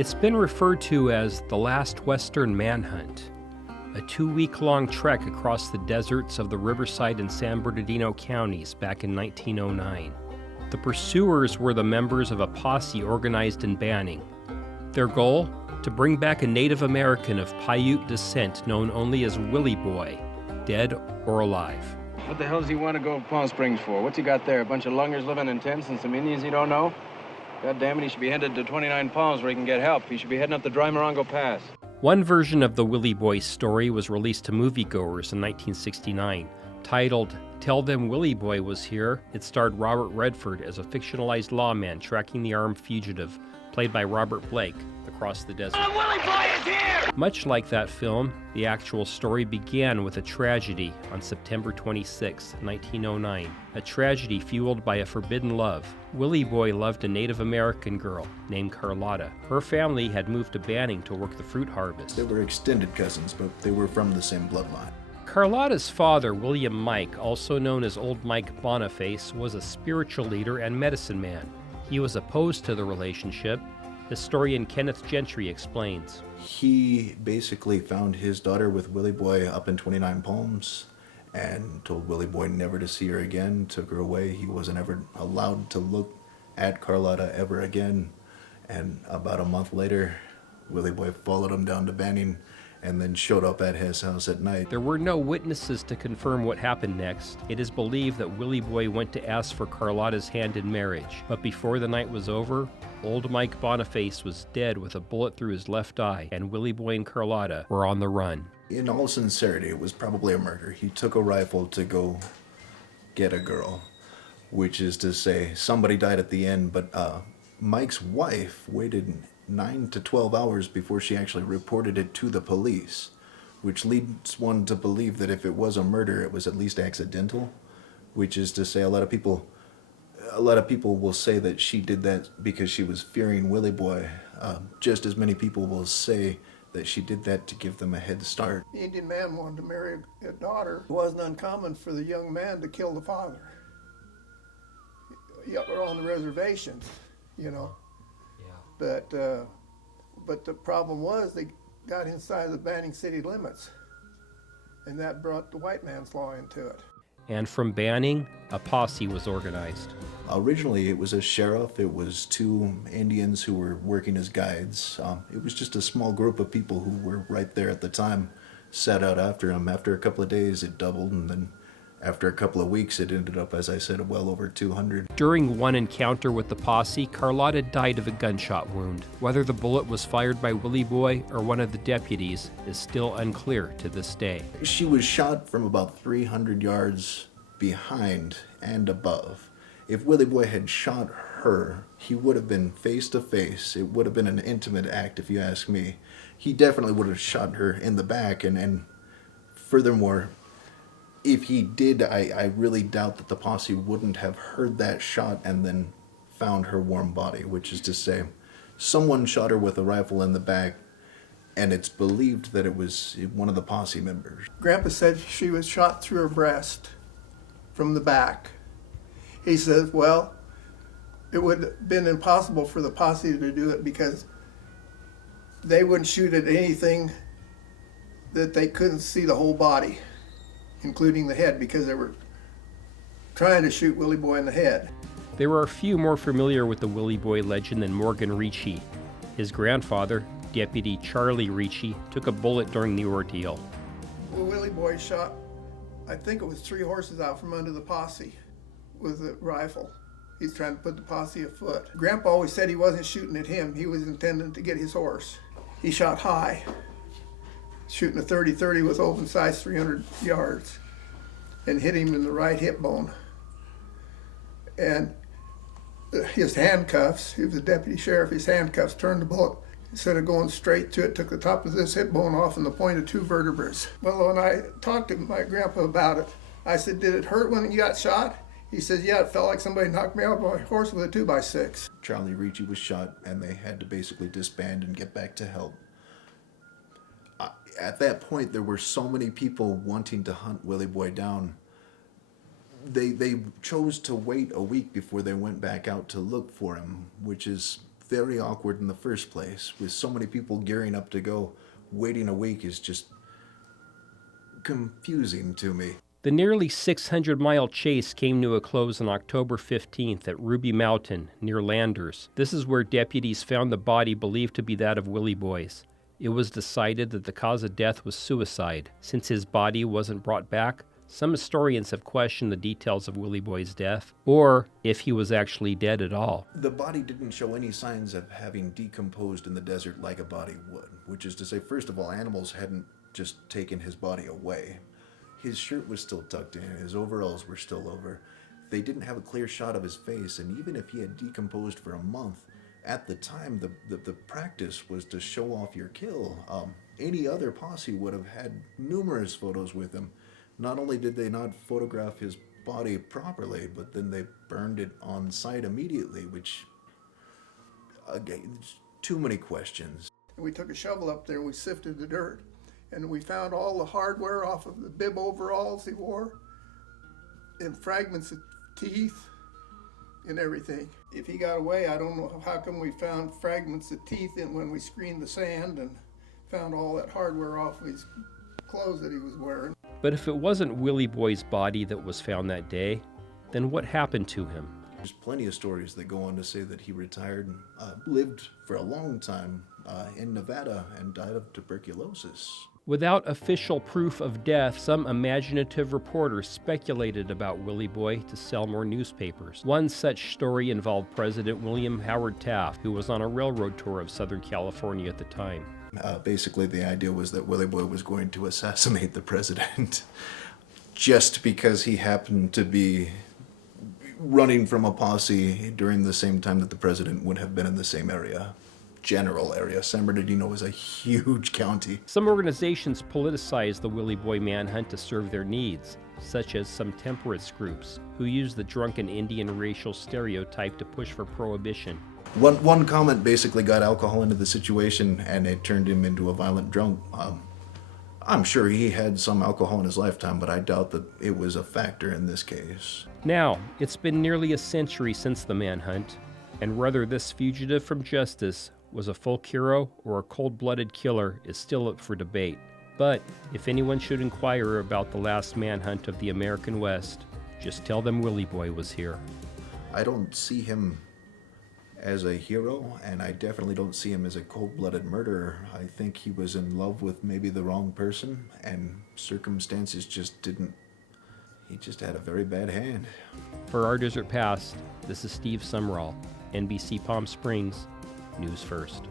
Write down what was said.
It's been referred to as the last Western manhunt, a 2-week-long trek across the deserts of the Riverside and San Bernardino counties back in 1909. The pursuers were the members of a posse organized in Banning. Their goal? To bring back a Native American of Paiute descent known only as Willie Boy, dead or alive. What the hell does he want to go to Palm Springs for? What's he got there? A bunch of lungers living in tents and some Indians he don't know? God damn it, he should be headed to 29 Palms where he can get help. He should be heading up the Dry Morongo Pass. One version of the Willie Boy story was released to moviegoers in 1969. Titled Tell Them Willie Boy Was Here, it starred Robert Redford as a fictionalized lawman tracking the armed fugitive, played by Robert Blake, across the desert. Willie Boy is here! Much like that film, the actual story began with a tragedy on September 26, 1909. A tragedy fueled by a forbidden love. Willie Boy loved a Native American girl named Carlotta. Her family had moved to Banning to work the fruit harvest. They were extended cousins, but they were from the same bloodline. Carlotta's father, William Mike, also known as Old Mike Boniface, was a spiritual leader and medicine man. He was opposed to the relationship. Historian Kenneth Gentry explains. He basically found his daughter with Willie Boy up in 29 Palms and told Willie Boy never to see her again, took her away. He wasn't ever allowed to look at Carlotta ever again. And about a month later, Willie Boy followed him down to Banning and then showed up at his house at night. There were no witnesses to confirm what happened next. It is believed that Willie Boy went to ask for Carlotta's hand in marriage, but before the night was over, Old Mike Boniface was dead with a bullet through his left eye, and Willie Boy and Carlotta were on the run. In all sincerity, it was probably a murder. He took a rifle to go get a girl, which is to say somebody died at the end, but Mike's wife waited 9 to 12 hours before she actually reported it to the police, which leads one to believe that if it was a murder, it was at least accidental, which is to say a lot of people will say that she did that because she was fearing Willie Boy. Just as many people will say that she did that to give them a head start. The Indian man wanted to marry a daughter. It wasn't uncommon for the young man to kill the father. Yeah, we're on the reservation, you know. But the problem was they got inside the Banning city limits, and that brought the white man's law into it. And from Banning, a posse was organized. Originally, it was a sheriff. It was 2 Indians who were working as guides. It was just a small group of people who were right there at the time, set out after him. After a couple of days, it doubled, and then after a couple of weeks, it ended up, as I said, well over 200. During one encounter with the posse, Carlotta died of a gunshot wound. Whether the bullet was fired by Willie Boy or one of the deputies is still unclear to this day. She was shot from about 300 yards behind and above. If Willie Boy had shot her, he would have been face to face. It would have been an intimate act, if you ask me. He definitely would have shot her in the back, and furthermore, if he did, I really doubt that the posse wouldn't have heard that shot and then found her warm body, which is to say, someone shot her with a rifle in the back, and it's believed that it was one of the posse members. Grandpa said she was shot through her breast from the back. He says, well, it would have been impossible for the posse to do it because they wouldn't shoot at anything that they couldn't see the whole body, including the head, because they were trying to shoot Willie Boy in the head. There are a few more familiar with the Willie Boy legend than Morgan Ricci. His grandfather, Deputy Charlie Ricci, took a bullet during the ordeal. Well, Willie Boy shot, I think it was 3 horses out from under the posse with a rifle. He's trying to put the posse afoot. Grandpa always said he wasn't shooting at him. He was intending to get his horse. He shot high, shooting a 30-30 with open sights 300 yards, and hit him in the right hip bone. And his handcuffs, he was a deputy sheriff, his handcuffs turned the bullet. Instead of going straight to it, took the top of this hip bone off and the point of 2 vertebrae. Well, when I talked to my grandpa about it, I said, did it hurt when you got shot? He said, yeah, it felt like somebody knocked me off my horse with a 2x6. Charlie Ricci was shot, and they had to basically disband and get back to help. At that point, there were so many people wanting to hunt Willie Boy down. They chose to wait a week before they went back out to look for him, which is very awkward in the first place. With so many people gearing up to go, waiting a week is just confusing to me. The nearly 600-mile chase came to a close on October 15th at Ruby Mountain, near Landers. This is where deputies found the body believed to be that of Willie Boy's. It was decided that the cause of death was suicide. Since his body wasn't brought back, some historians have questioned the details of Willie Boy's death, or if he was actually dead at all. The body didn't show any signs of having decomposed in the desert like a body would, which is to say, first of all, animals hadn't just taken his body away. His shirt was still tucked in, his overalls were still over. They didn't have a clear shot of his face, and even if he had decomposed for a month, at the time, the practice was to show off your kill. Any other posse would have had numerous photos with him. Not only did they not photograph his body properly, but then they burned it on site immediately, which, again, too many questions. We took a shovel up there and we sifted the dirt, and we found all the hardware off of the bib overalls he wore, and fragments of teeth and everything. If he got away, I don't know how come we found fragments of teeth in when we screened the sand and found all that hardware off of his clothes that he was wearing. But if it wasn't Willie Boy's body that was found that day, then what happened to him? There's plenty of stories that go on to say that he retired and lived for a long time in Nevada and died of tuberculosis. Without official proof of death, some imaginative reporters speculated about Willie Boy to sell more newspapers. One such story involved President William Howard Taft, who was on a railroad tour of Southern California at the time. Basically, the idea was that Willie Boy was going to assassinate the president just because he happened to be running from a posse during the same time that the president would have been in the same area. General area. San Bernardino is a huge county. Some organizations politicized the Willie Boy manhunt to serve their needs, such as some temperance groups, who use the drunken Indian racial stereotype to push for prohibition. One comment basically got alcohol into the situation, and it turned him into a violent drunk. I'm sure he had some alcohol in his lifetime, but I doubt that it was a factor in this case. Now, it's been nearly a century since the manhunt, and whether this fugitive from justice was a folk hero or a cold-blooded killer is still up for debate. But if anyone should inquire about the last manhunt of the American West, just tell them Willie Boy was here. I don't see him as a hero, and I definitely don't see him as a cold-blooded murderer. I think he was in love with maybe the wrong person, and circumstances just didn't. He just had a very bad hand. For Our Desert Past, this is Steve Sumrall, NBC Palm Springs, News First.